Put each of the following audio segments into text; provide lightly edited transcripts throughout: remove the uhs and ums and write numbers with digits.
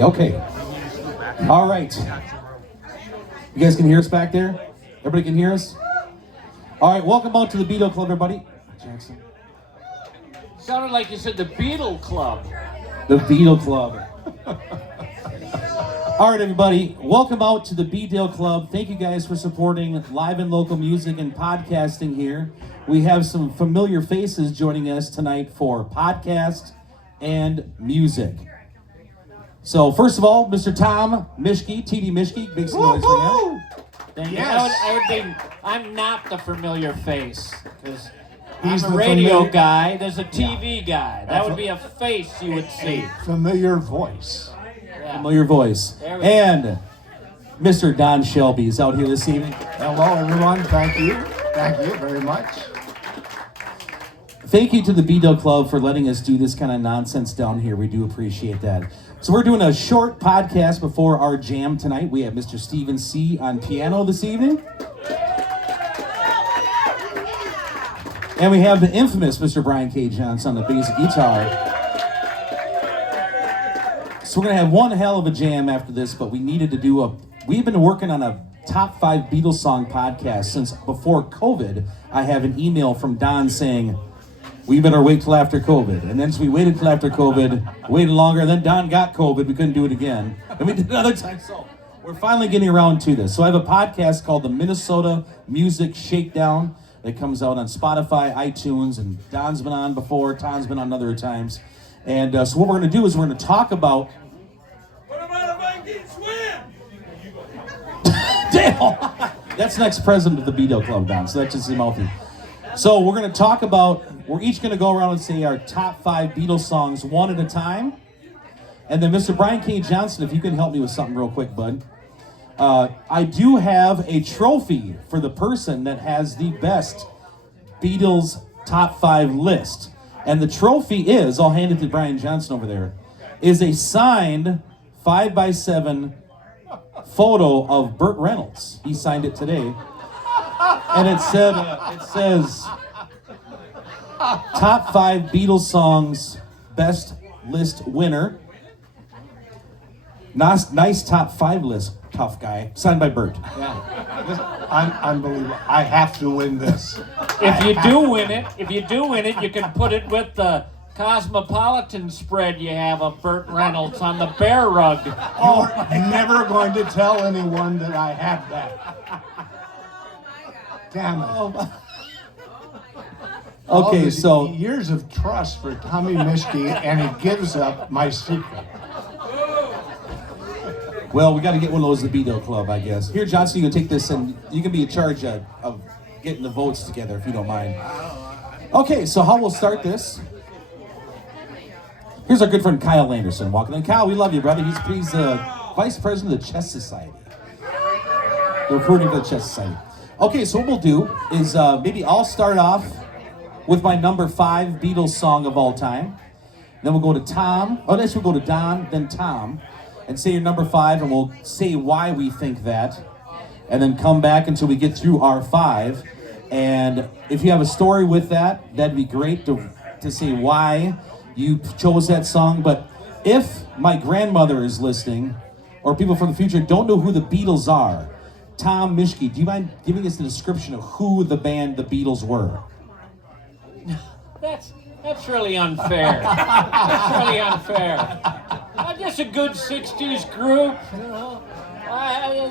Okay. All right. You guys can hear us back there? Everybody can hear us? All right, welcome out to the Beatles Club, everybody. Jackson. Sounded like you said the Beatles Club. The Beatles Club. All right, everybody, welcome out to the Beatles Club. Thank you guys for supporting live and local music and podcasting here. We have some familiar faces joining us tonight for podcast and music. So, first of all, Mr. Tom Mischke, TD Mischke, big noise for him. Thank Yes. you. I'm not the familiar face, because He's I'm a the radio familiar- guy, there's a TV guy. That would be a face you would see. Familiar voice. Yeah. Familiar voice. There we go. And Mr. Don Shelby is out here this evening. Hello, everyone. Thank you. Thank you very much. Thank you to the Beatles Club for letting us do this kind of nonsense down here. We do appreciate that. So we're doing a short podcast before our jam tonight. We have Mr. Stephen C. on piano this evening. And we have the infamous Mr. Brian K. Johnson on the basic guitar. So we're going to have one hell of a jam after this, but we needed to do we've been working on a top 5 Beatles song podcast since before COVID. I have an email from Don saying, we better wait till after COVID. And then so we waited till after COVID, waited longer, then Don got COVID, we couldn't do it again. And we did it another time, so we're finally getting around to this. So I have a podcast called the Minnesota Music Shakedown that comes out on Spotify, iTunes, and Don's been on before, Tom's been on other times. And so what we're gonna do is we're gonna talk about... What about if I can swim? Damn! That's next president of the Beatles Club, Don, so that's just mouthy. So we're going to talk about, we're each going to go around and say our top 5 Beatles songs one at a time. And then Mr. Brian K. Johnson, if you can help me with something real quick, bud. I do have a trophy for the person that has the best Beatles top 5 list. And the trophy is, I'll hand it to Brian Johnson over there, is a signed 5x7 photo of Burt Reynolds. He signed it today. And it says, top 5 Beatles songs, best list winner. Nice top 5 list, tough guy. Signed by Bert. I'm unbelievable. I have to win this. If you do win it, you can put it with the Cosmopolitan spread you have of Burt Reynolds on the bear rug. Oh, I'm never going to tell anyone that I have that. Damn it. All Okay, these so years of trust for Tommy Mischke, and he gives up my secret. well, we got to get one of those at the Beatles Club, I guess. Here, Johnson, you can take this and you can be in charge of getting the votes together if you don't mind. Okay, so how we'll start this. Here's our good friend Kyle Anderson walking in. Kyle, we love you, brother. He's vice president of the Chess Society. The recruiting for the Chess Society. Okay, so what we'll do is maybe I'll start off with my number 5 Beatles song of all time. Then we'll go to Tom. Oh, next we'll go to Don, then Tom, and say your number 5, and we'll say why we think that, and then come back until we get through our 5. And if you have a story with that, that'd be great to say why you chose that song. But if my grandmother is listening, or people from the future don't know who the Beatles are, Tom Mischke, do you mind giving us the description of who the band the Beatles were? That's really unfair. That's really unfair. Just a good 60s group, you know.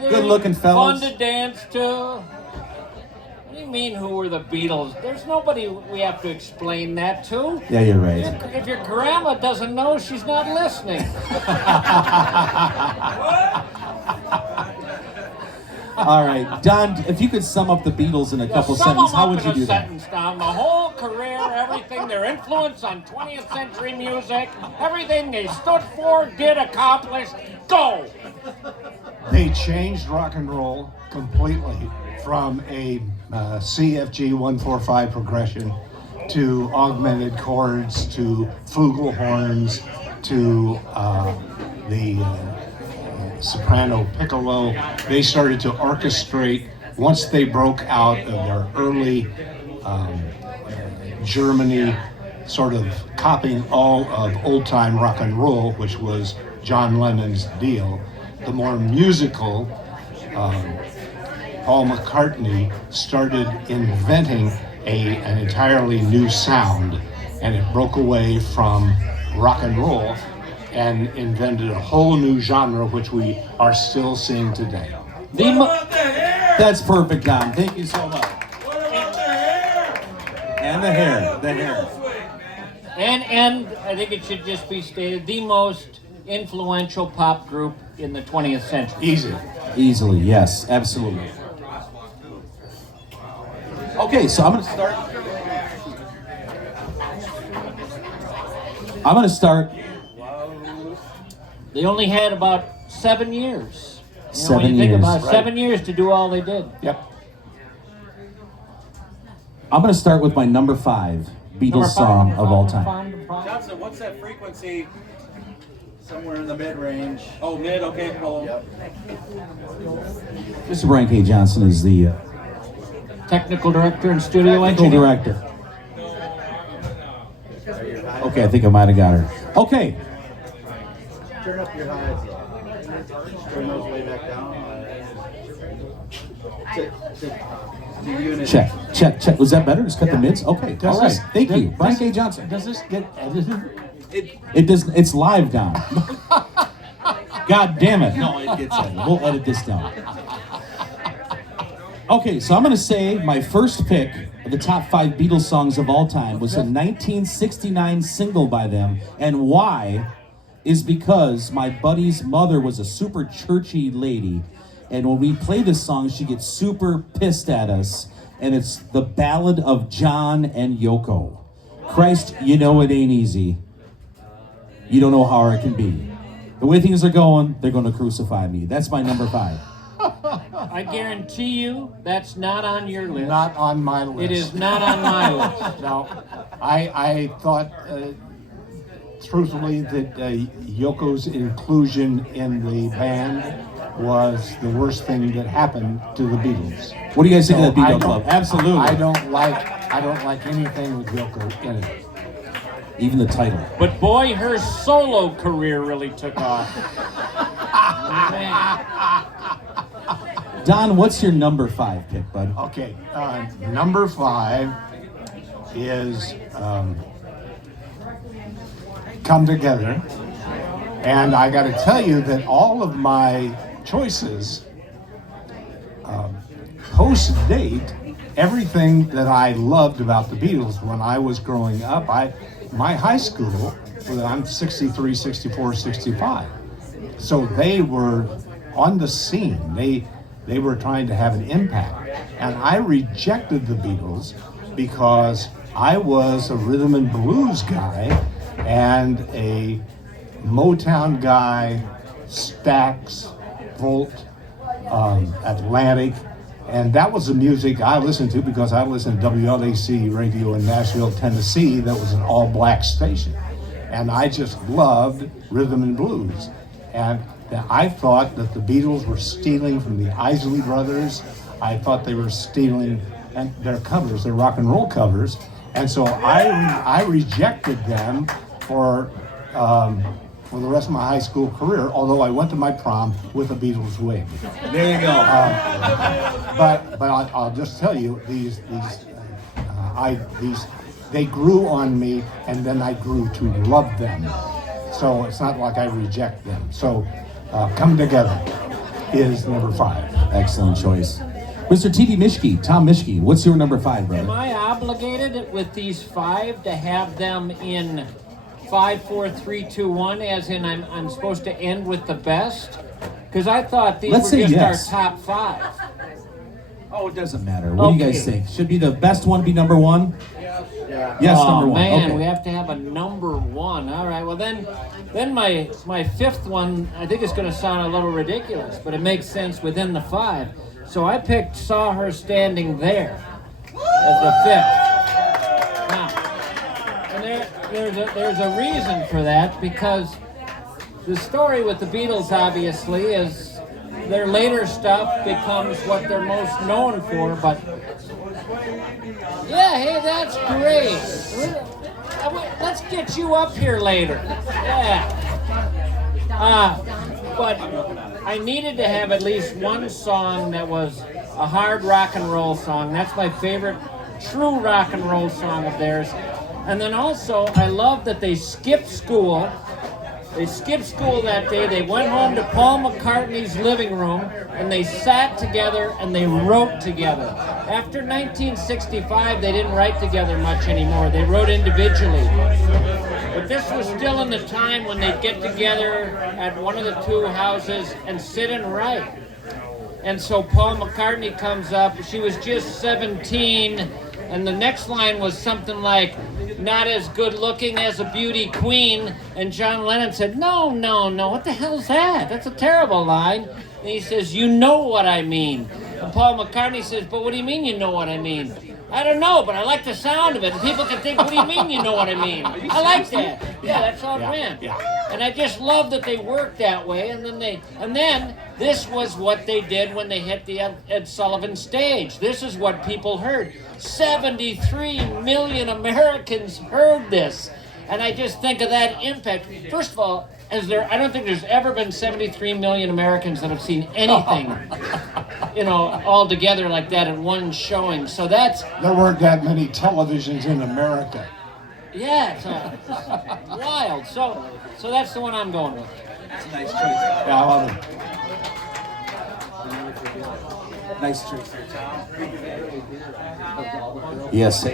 Good-looking fellas. Fun to dance to. What do you mean, who were the Beatles? There's nobody we have to explain that to. Yeah, you're right. If your grandma doesn't know, she's not listening. All right, Don, if you could sum up the Beatles in a couple sentences, how would you do that? Sentence, Don. The whole career, everything, their influence on 20th century music, everything they stood for, did, accomplished. Go! They changed rock and roll completely from a CFG 145 progression to augmented chords to flugelhorns to the soprano piccolo. They started to orchestrate once they broke out of their early Germany sort of copying all of old-time rock and roll, which was John Lennon's deal. The more musical, Paul McCartney started inventing an entirely new sound, and it broke away from rock and roll and invented a whole new genre, which we are still seeing today. What about the hair? That's perfect, Don. Thank you so much. What about the hair? And the hair, the hair. Beatles swing. And I think it should just be stated, the most influential pop group in the 20th century. Easy. Easily, yes, absolutely. Okay, so I'm gonna start. They only had about 7 years. When 7 you think years. about it, Right. 7 years to do all they did. Yep. I'm gonna start with my number 5 Beatles song of all time. Johnson, what's that frequency? Somewhere in the mid-range. Oh, mid, okay, hold on. Mr. Brian K. Johnson is the Technical director and studio technical engineer. director. Okay, I think I might have got her. Okay, Turn up your highs. Turn those way back down. To unit. check. Was that better? Just cut the mids? Okay, Does all right. this- Thank does- you, Brian does- K. Johnson. Does this get edited? It does. It's live down. God damn it! No, it gets edited. We'll edit this down. Okay, so I'm gonna say my first pick of the top 5 Beatles songs of all time was a 1969 single by them, and why is because my buddy's mother was a super churchy lady, and when we play this song, she gets super pissed at us, and it's the Ballad of John and Yoko. Christ, you know it ain't easy. You don't know how hard it can be. The way things are going, they're going to crucify me. That's my number 5. I guarantee you that's not on your list. Not on my list. It is not on my list. No, I thought, truthfully, that Yoko's inclusion in the band was the worst thing that happened to the Beatles. What do you guys think of the I Beatle don't- Club? Absolutely. I don't like anything with Yoko in it. Even the title. But boy, her solo career really took off. Man. Don, what's your number 5 pick, bud? Okay, number 5 is Come Together. And I got to tell you that all of my choices post-date everything that I loved about the Beatles when I was growing up. My high school, I'm 63, 64, 65. So they were on the scene. They were trying to have an impact. And I rejected the Beatles because I was a rhythm and blues guy and a Motown guy, Stax, Volt, Atlantic. And that was the music I listened to because I listened to WLAC radio in Nashville, Tennessee, that was an all-black station. And I just loved rhythm and blues. And I thought that the Beatles were stealing from the Isley Brothers. I thought they were stealing their covers, their rock and roll covers. And so I rejected them for the rest of my high school career, although I went to my prom with a Beatles wig. There you go. But I'll just tell you, they grew on me, and then I grew to love them. So it's not like I reject them. So Come Together is number 5. Excellent choice. Mr. T.D. Mischke, Tom Mischke, what's your number 5, Am brother? I obligated with these 5 to have them in 5, 4, 3, 2, 1, as in I'm supposed to end with the best? Because I thought these Let's were say just yes. our top 5. Oh, it doesn't matter. What do you guys Okay. think? Should be the best one be number 1? Yes, Oh number 1. man, Okay. we have to have a number 1. All right, well then my 5th one, I think it's going to sound a little ridiculous, but it makes sense within the 5. So I picked Saw Her Standing There as the 5th. Now, and there's a reason for that, because the story with the Beatles obviously is their later stuff becomes what they're most known for, but yeah, hey, that's great. Let's get you up here later. Yeah. But I needed to have at least one song that was a hard rock and roll song. That's my favorite true rock and roll song of theirs. And then also, I love that they skipped school. They skipped school that day. They went home to Paul McCartney's living room and they sat together and they wrote together. After 1965, they didn't write together much anymore. They wrote individually. But this was still in the time when they'd get together at one of the two houses and sit and write. And so Paul McCartney comes up. She was just 17. And the next line was something like, not as good looking as a beauty queen. And John Lennon said, no, what the hell's that? That's a terrible line. And he says, you know what I mean. And Paul McCartney says, but what do you mean you know what I mean? I don't know, but I like the sound of it. And people can think, what do you mean you know what I mean? I like that. Yeah, that's how it went. Yeah. And I just love that they worked that way. And then this was what they did when they hit the Ed Sullivan stage. This is what people heard. 73 million Americans heard this. And I just think of that impact. First of all, I don't think there's ever been 73 million Americans that have seen anything, all together like that at one showing. So that's... There weren't that many televisions in America. Yeah, it's wild. So that's the one I'm going with. It's a nice choice. Yeah, I love it. Nice choice there, Tom. Yes.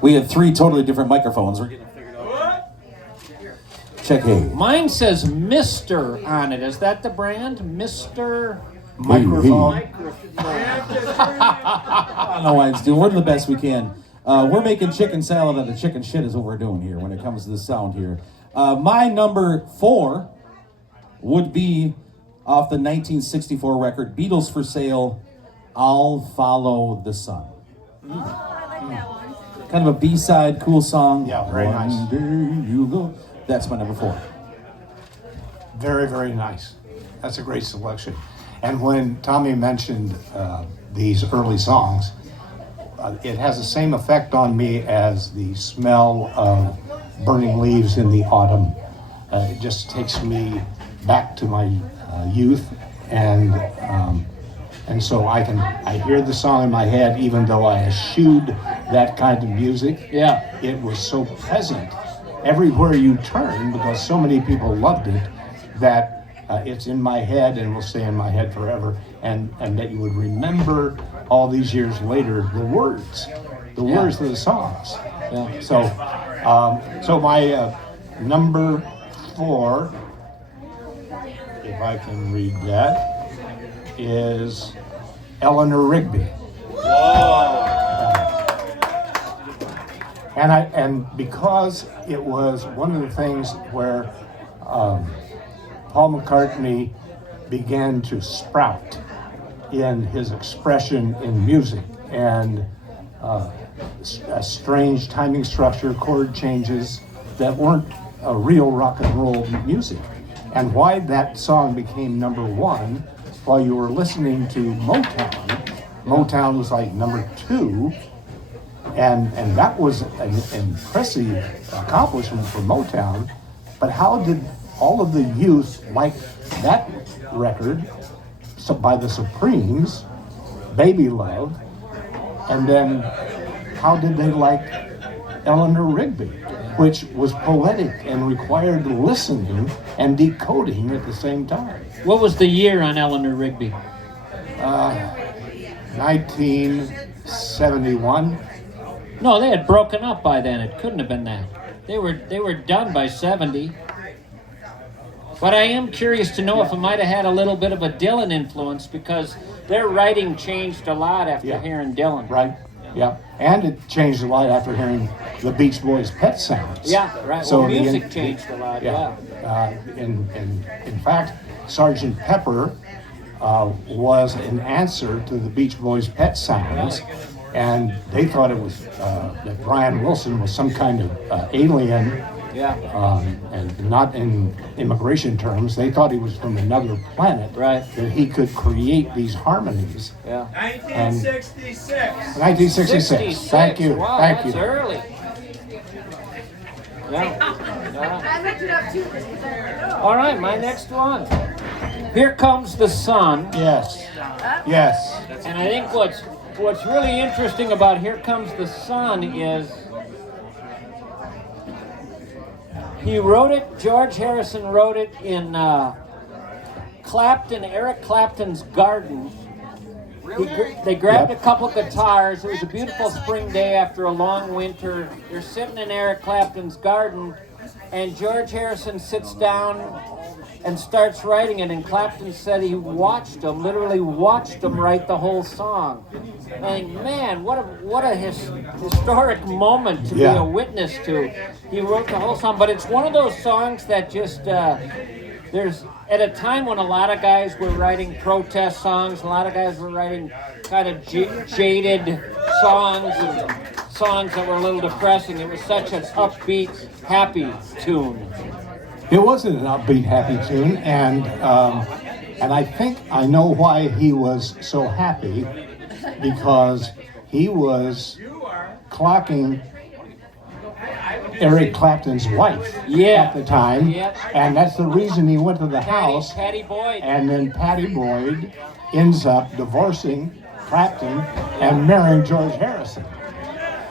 We have 3 totally different microphones. We're getting it figured out. Check hey. Mine says Mr. on it. Is that the brand? Mr. Microphone. I don't know why it's doing. We're doing the best we can. We're making chicken salad out of chicken shit is what we're doing here when it comes to the sound here. My number 4 would be off the 1964 record, Beatles for Sale, I'll Follow the Sun. I like that one. Kind of a B-side, cool song. Yeah, very nice. One day you go. That's my number 4. Very, very nice. That's a great selection. And when Tommy mentioned these early songs, it has the same effect on me as the smell of burning leaves in the autumn. It just takes me back to my youth, and so I hear the song in my head even though I eschewed that kind of music. Yeah. It was so present everywhere you turn because so many people loved it that it's in my head and will stay in my head forever, and that you would remember all these years later the words of the songs. Yeah. So my number 4, if I can read that, is Eleanor Rigby. And because it was one of the things where Paul McCartney began to sprout in his expression in music, and a strange timing structure, chord changes that weren't real rock and roll music. And why that song became number 1 while you were listening to Motown. Motown was like number 2, and that was an impressive accomplishment for Motown. But how did all of the youth like that record by the Supremes, Baby Love, and then how did they like Eleanor Rigby, which was poetic and required listening and decoding at the same time? What was the year on Eleanor Rigby? 1971. No, they had broken up by then. It couldn't have been that. They were done by 70. But I am curious to know if it might have had a little bit of a Dylan influence, because their writing changed a lot after hearing Dylan. Right. Yeah. And it changed a lot after hearing the Beach Boys' Pet Sounds. Yeah, right. So well, music changed a lot, In fact, Sgt. Pepper was an answer to the Beach Boys' Pet Sounds, and they thought it was that Brian Wilson was some kind of alien. And not in immigration terms. They thought he was from another planet. Right. That he could create these harmonies. Yeah. 1966. 1966. Thank you. Wow, Thank that's you. early. Yeah. I looked it up too just because I know. All right, my next one. Here Comes the Sun. Yes. Yes. And I think what's really interesting about Here Comes the Sun is he wrote it, George Harrison wrote it in Eric Clapton's garden. They grabbed a couple guitars. It was a beautiful spring day after a long winter. They're sitting in Eric Clapton's garden, and George Harrison sits down and starts writing it. And Clapton said he literally watched him write the whole song. And man, what a historic moment to be a witness to. He wrote the whole song, but it's one of those songs that just there's. At a time when a lot of guys were writing protest songs, a lot of guys were writing kind of jaded songs and songs that were a little depressing. It was such an upbeat, happy tune. It wasn't an upbeat, happy tune, and I think I know why he was so happy, because he was clocking Eric Clapton's wife at the time, and that's the reason he went to the house. Patty Boyd. And then Patty Boyd ends up divorcing Clapton and marrying George Harrison.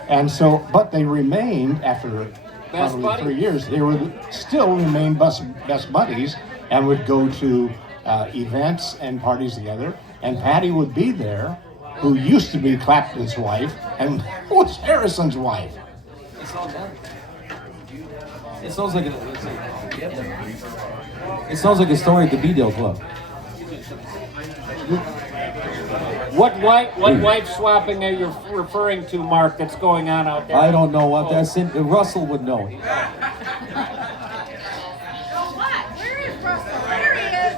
And so, but they remained after probably 3 years. They were still remained best buddies and would go to events and parties together. And Patty would be there, who used to be Clapton's wife and was Harrison's wife. It's all done. It sounds like a story at the Beatles Club. What wife swapping are you referring to, Mark, that's going on out there? I don't know what that's in. Russell would know. Oh, what? Where is Russell? There he is.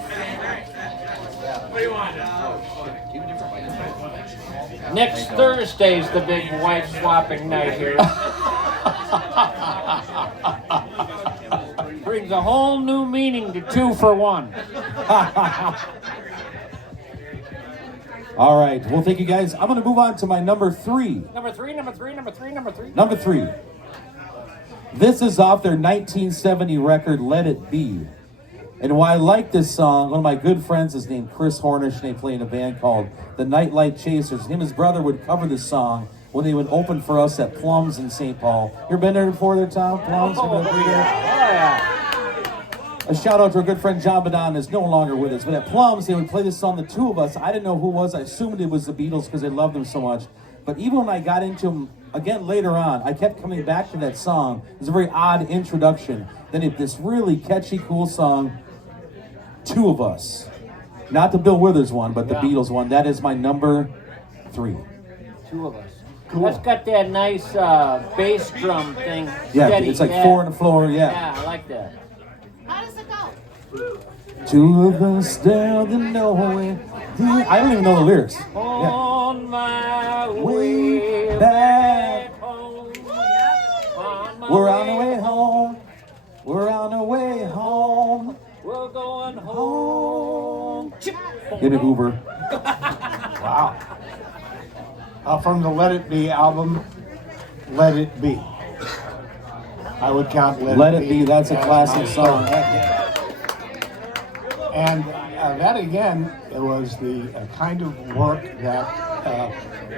What do you want? Next Thursday's the big wife swapping night here. Brings a whole new meaning to 2 for 1. All right. Well, thank you guys. I'm going to move on to my number 3. Number three. Number 3. This is off their 1970 record, Let It Be. And why I like this song, one of my good friends is named Chris Hornish, and they play in a band called the Nightlight Chasers. Him and his brother would cover this song when they would open for us at Plums in St. Paul. You ever been there before there, Tom? Plums? Oh, yeah. A shout out to our good friend John Badon, is no longer with us. But at Plums, they would play this song, the two of us. I didn't know who it was. I assumed it was the Beatles because they loved them so much. But even when I got into them again later on, I kept coming back to that song. It was a very odd introduction. Then this really catchy, cool song, Two of Us. Not the Bill Withers one, but the Beatles one. That is my number 3. 2 of Us. Cool. That's got that nice bass drum thing. Yeah, steady. it's like 4 on the floor, Yeah, I like that. How does it go? Two of us down the Norway. I don't even know the lyrics. Yeah. On my Way way back. home. We're on the way home. We're on the way home. We're going home. Get it, Uber. Wow. From the Let It Be album, Let It Be. I would count Let It Be. That's a as classic my song. third. And that again, it was the kind of work that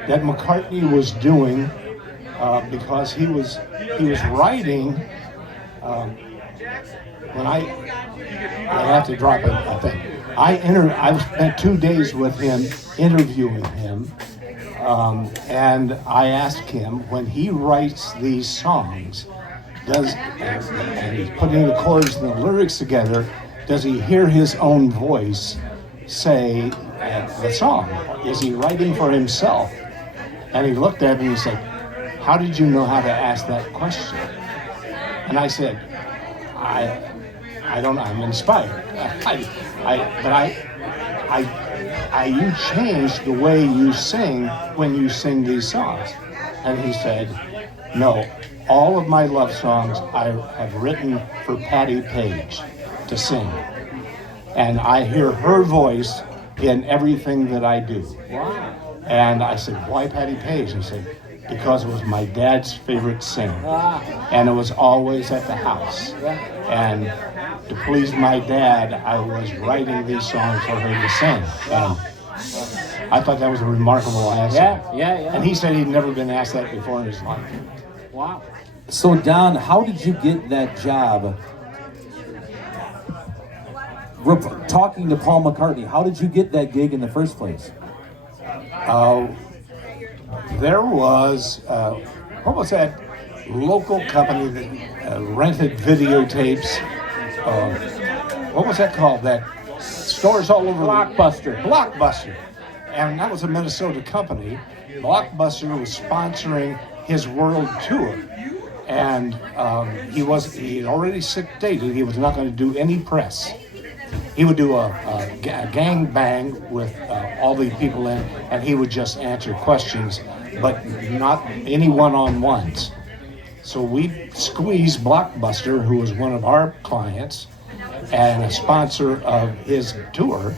McCartney was doing because he was writing. When I have to drop a thing. I spent 2 days with him interviewing him, and I asked him, when he writes these songs, and he's putting the chords and the lyrics together, does he hear his own voice say the song? Is he writing for himself? And he looked at me and he said, "How did you know how to ask that question?" And I said, I don't know, I'm inspired. You change the way you sing when you sing these songs. And he said, "No, all of my love songs I have written for Patty Page to sing. And I hear her voice in everything that I do." Wow. And I said, "Why Patty Page?" He said, because it was my dad's favorite singer. Ah, And it was always at the house. yeah. And to please my dad, I was writing these songs for her to sing. And I thought that was a remarkable answer. Yeah. And he said he'd never been asked that before in his life. Wow. So Don, how did you get that job? Talking to Paul McCartney, how did you get that gig in the first place? There was, what was that local company that rented videotapes? What was that called? That stores all over Blockbuster. Blockbuster. And that was a Minnesota company. Blockbuster was sponsoring his world tour. And he had already stated he was not going to do any press. He would do a gang bang with all the people in, and he would just answer questions, but not any one-on-ones. So we squeezed Blockbuster, who was one of our clients and a sponsor of his tour,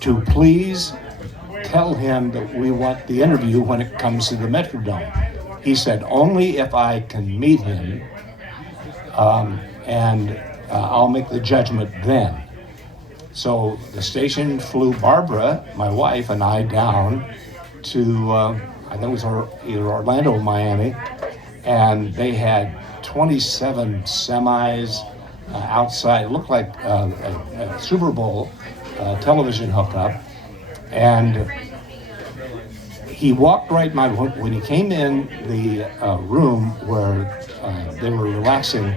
to please tell him that we want the interview when it comes to the Metrodome. He said, only if I can meet him, and I'll make the judgment then. So the station flew Barbara, my wife, and I down to, I think it was either Orlando or Miami, and they had 27 semis outside. It looked like a Super Bowl television hookup. And he walked right by, when he came in the room where they were relaxing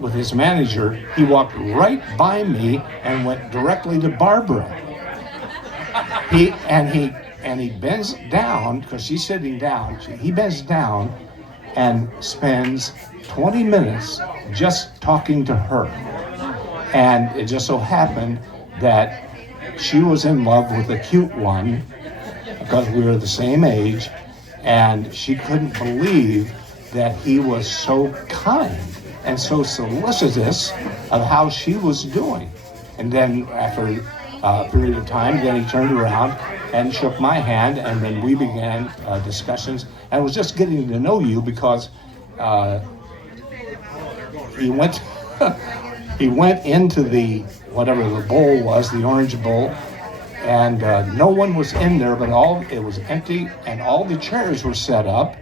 with his manager, he walked right by me and went directly to Barbara. He bends down, because she's sitting down, he bends down and spends 20 minutes just talking to her. And it just so happened that she was in love with the cute one, because we were the same age, and she couldn't believe that he was so kind and so solicitous of how she was doing. And then after a period of time, then he turned around and shook my hand, and then we began discussions. And was just getting to know you because he went he went into the, whatever the bowl was, the orange bowl, and no one was in there, but it was empty, and all the chairs were set up.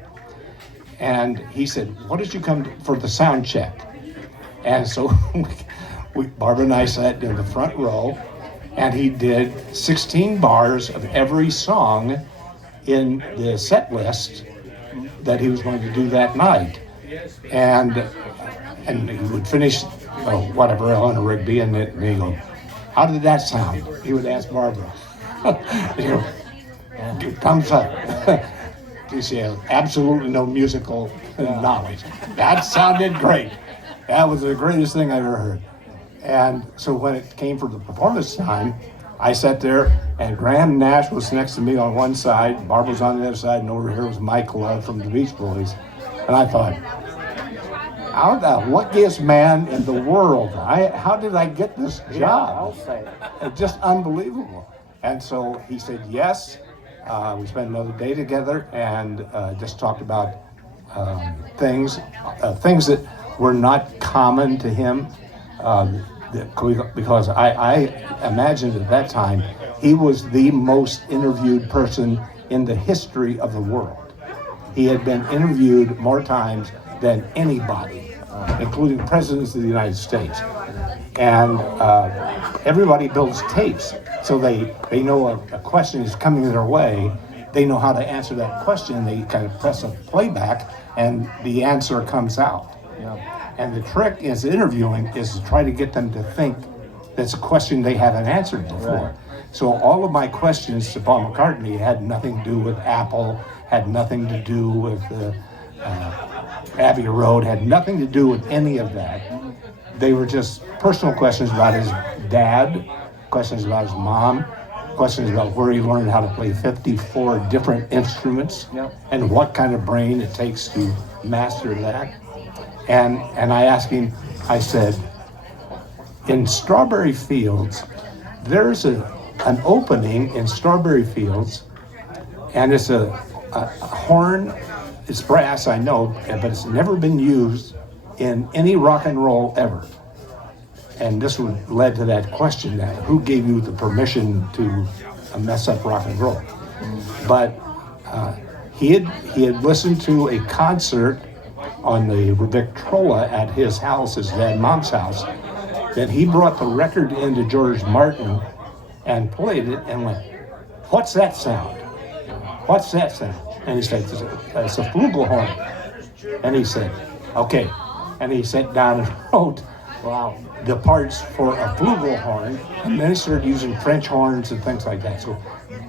And he said, what did you come for the sound check? And so Barbara and I sat in the front row, and he did 16 bars of every song in the set list that he was going to do that night. And he would finish, whatever, Eleanor Rigby, and then he'd go, how did that sound? He would ask Barbara. You know, thumbs up. She has absolutely no musical knowledge. That sounded great. That was the greatest thing I've ever heard. And so when it came for the performance time, I sat there, and Graham Nash was next to me on one side, Barbara was on the other side, and over here was Mike Love from the Beach Boys. And I thought, how the luckiest man in the world. How did I get this job? I'll say. It's just unbelievable. And so he said yes. We spent another day together and just talked about things that were not common to him. Because I imagined at that time he was the most interviewed person in the history of the world. He had been interviewed more times than anybody, including presidents of the United States. And everybody builds tapes, so they know a question is coming their way. They know how to answer that question. They kind of press a playback, and the answer comes out. And the trick is interviewing is to try to get them to think that's a question they haven't answered before. Right. So all of my questions to Paul McCartney had nothing to do with Apple, had nothing to do with Abbey Road, had nothing to do with any of that. They were just personal questions about his dad, questions about his mom, questions about where he learned how to play 54 different instruments, and what kind of brain it takes to master that. And I asked him, I said, in Strawberry Fields, there's an opening in Strawberry Fields, and it's a a horn, it's brass, I know, but it's never been used in any rock and roll ever. And this would led to that question: that who gave you the permission to mess up rock and roll? But he had listened to a concert on the Victrola at his house, his dad mom's house. Then he brought the record into George Martin and played it and went, "What's that sound? What's that sound?" And he said, "It's a flugelhorn." And he said, "Okay." And he sat down and wrote the parts for a flugelhorn, and then he started using French horns and things like that. So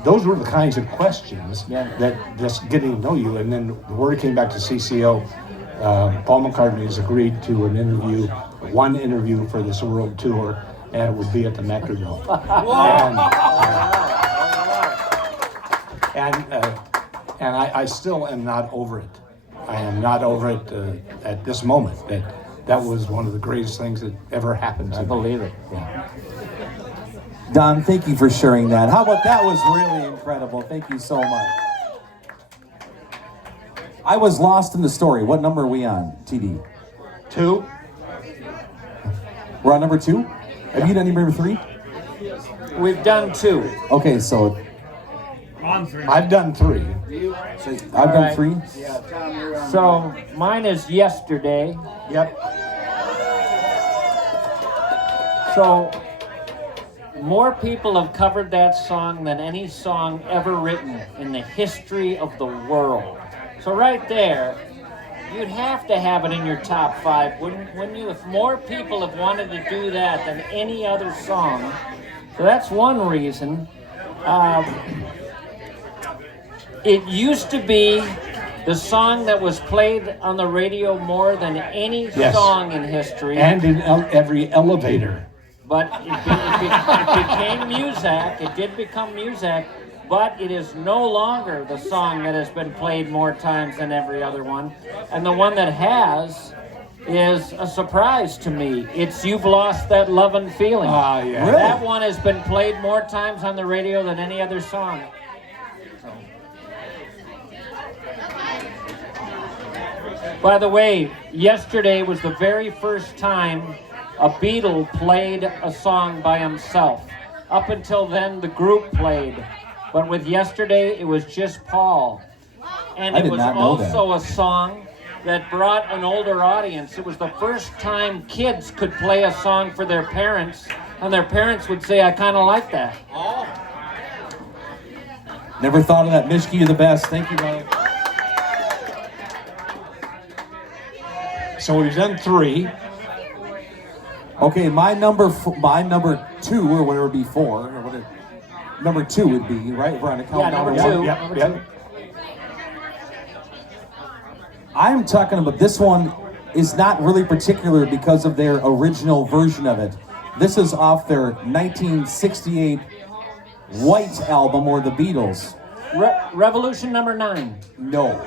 those were the kinds of questions that just getting to know you. And then the word came back to CCO. Paul McCartney has agreed to one interview for this world tour, and it would be at the Metrodome. And I still am not over it. I am not over it at this moment. That was one of the greatest things that ever happened to me. I believe it. Yeah. Don, thank you for sharing that. How about that? Was really incredible. Thank you so much. I was lost in the story. What number are we on, TD? 2. We're on number 2? Have you done number 3? We've done 2. Okay, so I've done 3. I've done 3. Yeah, Tom, you're on. So mine is Yesterday. Yep. So more people have covered that song than any song ever written in the history of the world. So right there, you'd have to have it in your top 5, wouldn't you? If more people have wanted to do that than any other song. So that's one reason. It used to be the song that was played on the radio more than any song in history. And in every elevator. But it became music. It did become music, but it is no longer the song that has been played more times than every other one. And the one that has is a surprise to me. It's You've Lost That Lovin' Feeling. Ah, yeah. Really? That one has been played more times on the radio than any other song. By the way, Yesterday was the very first time a Beatle played a song by himself. Up until then, the group played. But with Yesterday, it was just Paul. And I it did was not know also a song that brought an older audience. It was the first time kids could play a song for their parents, and their parents would say, "I kind of like that." Never thought of that. Mishki, you're the best. Thank you, brother. So we've done 3. Okay, my number 2, or whatever it would be 4, or whatever. Number 2 would be, right? We're on a countdown. number to 2. one. Yep, Number yep. 2. I'm talking about this one is not really particular because of their original version of it. This is off their 1968 White album, or the Beatles. Revolution number 9. No.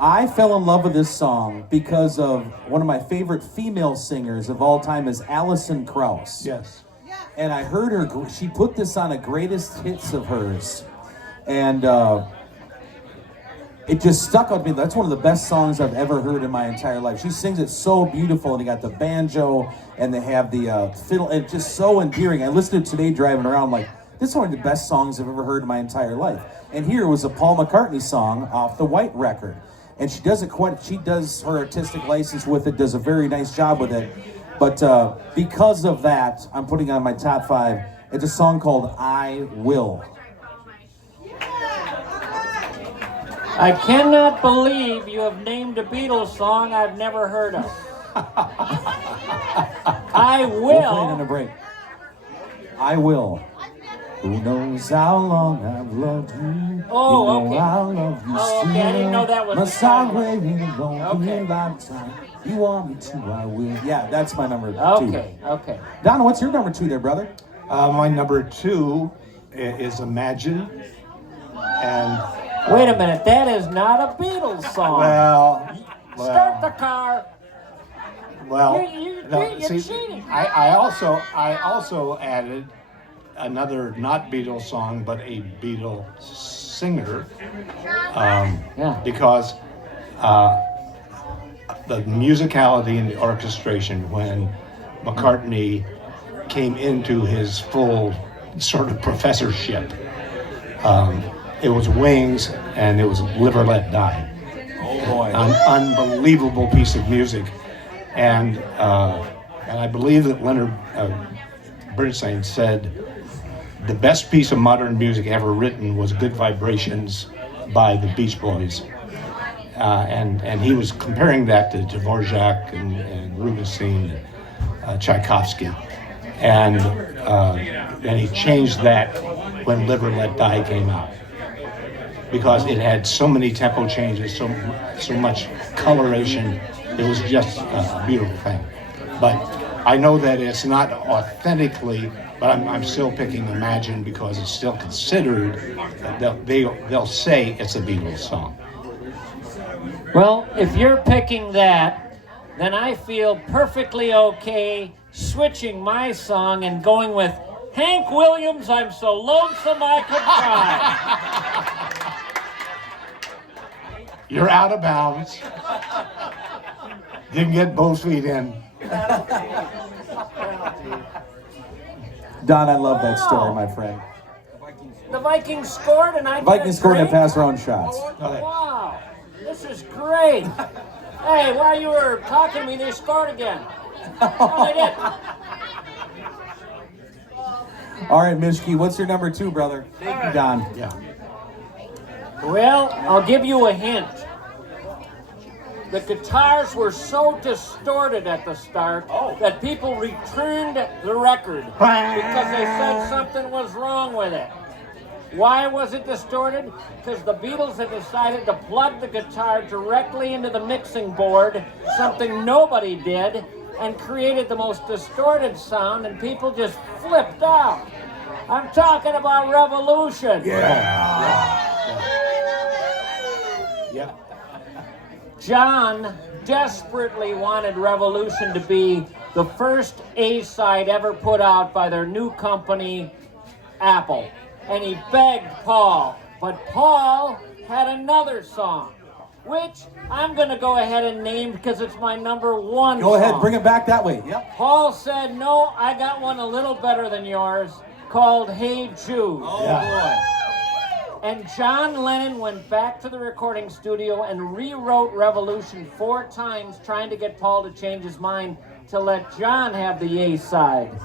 I fell in love with this song because of one of my favorite female singers of all time is Alison Krauss. Yes. And I heard her, she put this on a greatest hits of hers. And it just stuck with me. That's one of the best songs I've ever heard in my entire life. She sings it so beautiful, and they got the banjo, and they have the fiddle, and it's just so endearing. I listened to it today driving around, like, this is one of the best songs I've ever heard in my entire life. And here was a Paul McCartney song off the White record. And she does it she does her artistic license with it, does a very nice job with it. But because of that, I'm putting it on my top 5. It's a song called I Will. I cannot believe you have named a Beatles song I've never heard of. I We'll play it on a will. break. I will. Who knows how long I've loved you? Oh, you know okay. I'll love you Oh, okay, I didn't know that was the Must I song. wait in a long Okay. lifetime? You want me to, I will. Yeah, that's my number 2. Okay. Donna, what's your number 2 there, brother? My number 2 is Imagine. And Wait a minute, that is not a Beatles song. Start the car. You're cheating. I also added another not Beatles song, but a Beatles singer Yeah. because the musicality and the orchestration when McCartney came into his full sort of professorship. It was Wings and it was Live or Let Die. Oh boy. An unbelievable piece of music, and I believe that Leonard Bernstein said the best piece of modern music ever written was Good Vibrations by the Beach Boys, and he was comparing that to Dvorak and Rubinstein, Tchaikovsky, and he changed that when Live or Let Die came out, because it had so many tempo changes, so much coloration. It was just a beautiful thing. But I know that it's not authentically, but I'm still picking Imagine because it's still considered, they'll say it's a Beatles song. Well, if you're picking that, then I feel perfectly okay switching my song and going with Hank Williams, I'm So Lonesome I Could Cry. You're out of bounds. Didn't get both feet in. Don, I love that story, my friend. The Vikings scored and I Vikings scored and pass around shots. Okay. Wow, this is great. Hey, while you were talking to me, they scored again. Oh, they did. All right, Mishki, what's your number 2, brother? Thank you, Don. Yeah. Well, I'll give you a hint. The guitars were so distorted at the start that people returned the record because they said something was wrong with it. Why was it distorted? Because the Beatles had decided to plug the guitar directly into the mixing board, something nobody did, and created the most distorted sound, and people just flipped out. I'm talking about Revolution. Yeah. John desperately wanted Revolution to be the first A-side ever put out by their new company, Apple. And he begged Paul. But Paul had another song, which I'm going to go ahead and name because it's my number 1 Go ahead, song. bring it back that way. Yep. Paul said, no, I got one a little better than yours called Hey Jude. Oh, boy. And John Lennon went back to the recording studio and rewrote Revolution 4 times, trying to get Paul to change his mind to let John have the A-side.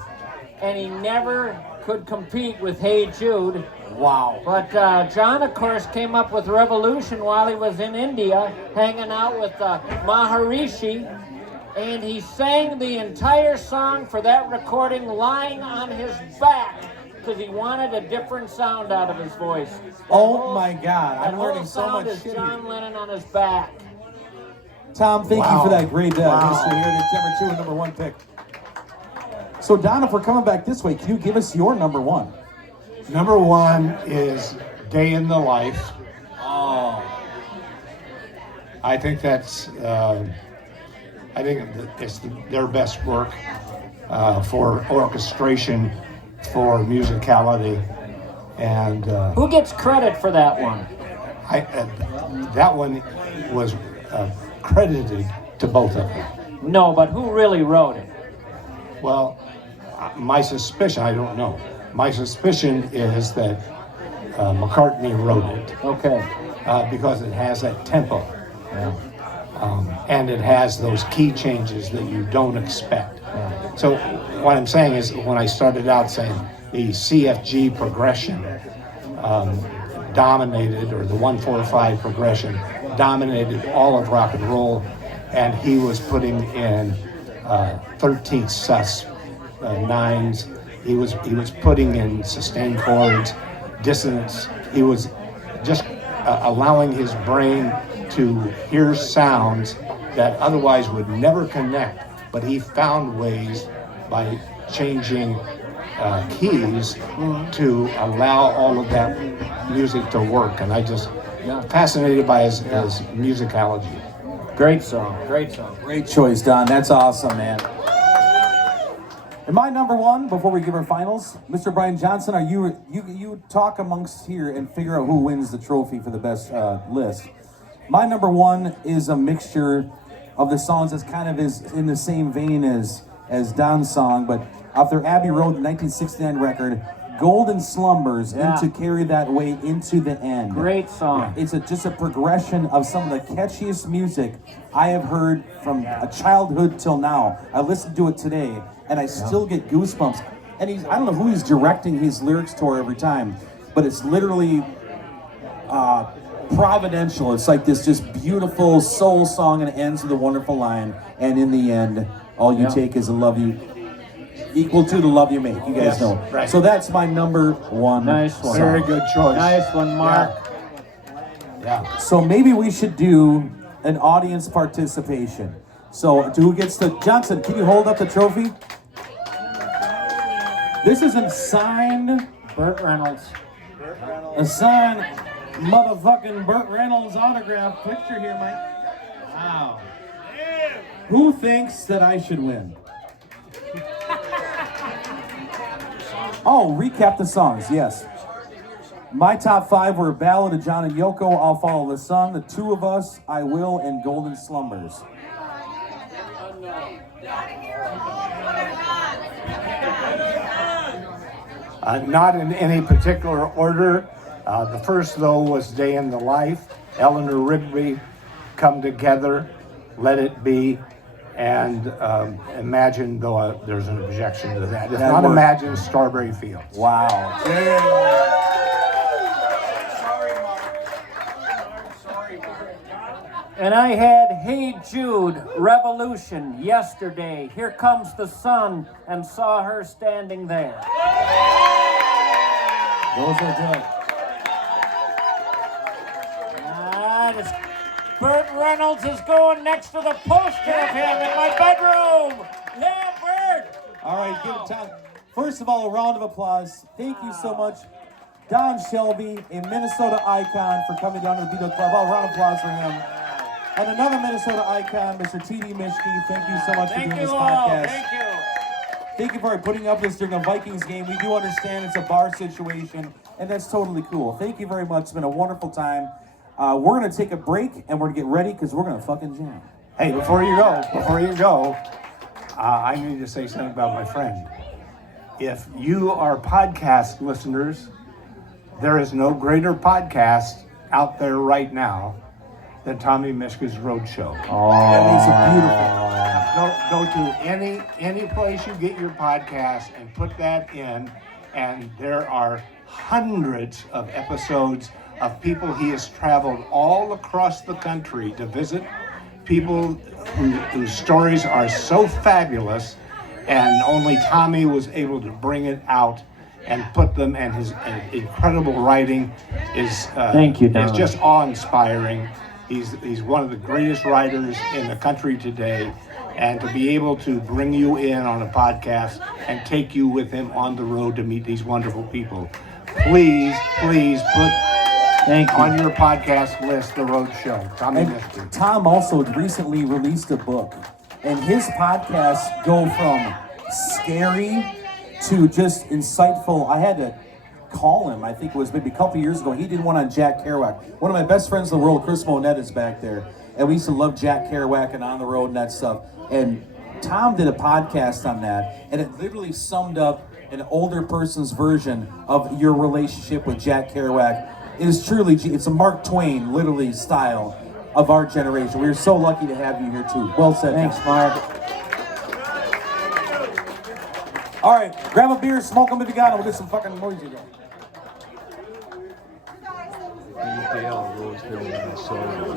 And he never could compete with Hey Jude. Wow. But John, of course, came up with Revolution while he was in India, hanging out with Maharishi. And he sang the entire song for that recording lying on his back, because he wanted a different sound out of his voice. Oh my God, I'm That learning whole so sound much is shit. John Lennon on his back. Tom, thank you Wow. for that great Wow. history here. It's number 2 and number 1 pick. So Don, if we're coming back this way, can you give us your number 1? Number 1 is Day in the Life. Oh. I think that's, it's their best work for orchestration, for musicality, and Who gets credit for that one? that one was credited to both of them. No, but who really wrote it? Well, my suspicion, I don't know. My suspicion is that McCartney wrote it Okay. because it has that tempo. And it has those key changes that you don't expect. So what I'm saying is, when I started out saying the CFG progression dominated, or the 1-4-5 progression dominated all of rock and roll, and he was putting in 13th sus, nines. He was putting in sustained chords, dissonance. He was just allowing his brain to hear sounds that otherwise would never connect, but he found ways by changing keys to allow all of that music to work. And I just fascinated by his musicology. Great song. Great song. Great choice, Don. That's awesome, man. And my number one, before we give our finals, Mr. Brian Johnson, are you talk amongst here and figure out who wins the trophy for the best list. My number one is a mixture of the songs that's kind of is in the same vein as Don's song, but off their Abbey Road 1969 record, Golden Slumbers, and to carry that weight into the end. Great song. It's just a progression of some of the catchiest music I have heard from a childhood till now. I listened to it today, and I still get goosebumps. And I don't know who he's directing his lyrics toward every time, but it's literally providential. It's like this just beautiful soul song, and it ends with a wonderful line. And in the end, all you take is a love you, equal to the love you make. You guys know. Right. So that's my number one. Nice one. Very good choice. Nice one, Mark. Yeah. So maybe we should do an audience participation. So who gets the Johnson? Can you hold up the trophy? This isn't signed. Burt Reynolds. A signed motherfucking Burt Reynolds autograph picture here, Mike. Wow. Who thinks that I should win? Oh, recap the songs, yes. My top five were Ballad of John and Yoko, I'll Follow the Sun, The Two of Us, I Will, and Golden Slumbers. Not in any particular order. The first, though, was Day in the Life, Eleanor Rigby, Come Together, Let It Be, and Imagine, though there's an objection to that. If That not worked. Imagine, Strawberry Fields. Wow. Sorry, Mark. Sorry, Mark. And I had Hey Jude, Revolution, Yesterday, Here Comes the Sun, and Saw Her Standing There. Those are good. Burt Reynolds is going next to the poster of him in my bedroom. Yeah, Burt. All right, give it time. First of all, a round of applause. Thank you so much, Don Shelby, a Minnesota icon, for coming down to the Beatles Club. A round of applause for him. And another Minnesota icon, Mr. T.D. Mishke. Thank you so much for doing this podcast. Thank you. Thank you for putting up this during a Vikings game. We do understand it's a bar situation, and that's totally cool. Thank you very much. It's been a wonderful time. We're going to take a break, and we're going to get ready because we're going to fucking jam. Hey, before you go, I need to say something about my friend. If you are podcast listeners, there is no greater podcast out there right now than Tommy Mishka's Roadshow. That makes it beautiful. Go to any place you get your podcast and put that in, and there are hundreds of episodes of people he has traveled all across the country to visit, people whose stories are so fabulous, and only Tommy was able to bring it out and put them, and his incredible writing is Thank you, Don. is just awe-inspiring. He's one of the greatest writers in the country today, and to be able to bring you in on a podcast and take you with him on the road to meet these wonderful people, please put Thank you. on your podcast list the Road Show. Tommy And Mishka. Tom also recently released a book, and his podcasts go from scary to just insightful. I had to call him, I think it was maybe a couple years ago. He did one on Jack Kerouac. One of my best friends in the world, Chris Monette, is back there. And we used to love Jack Kerouac and On the Road and that stuff. And Tom did a podcast on that, and it literally summed up an older person's version of your relationship with Jack Kerouac. It is truly, it's a Mark Twain, literally, style of our generation. We're so lucky to have you here, too. Well said. Thanks, Mark. All right, grab a beer, smoke them if you got them. We'll get some fucking noise going. Dale Roseville, Minnesota.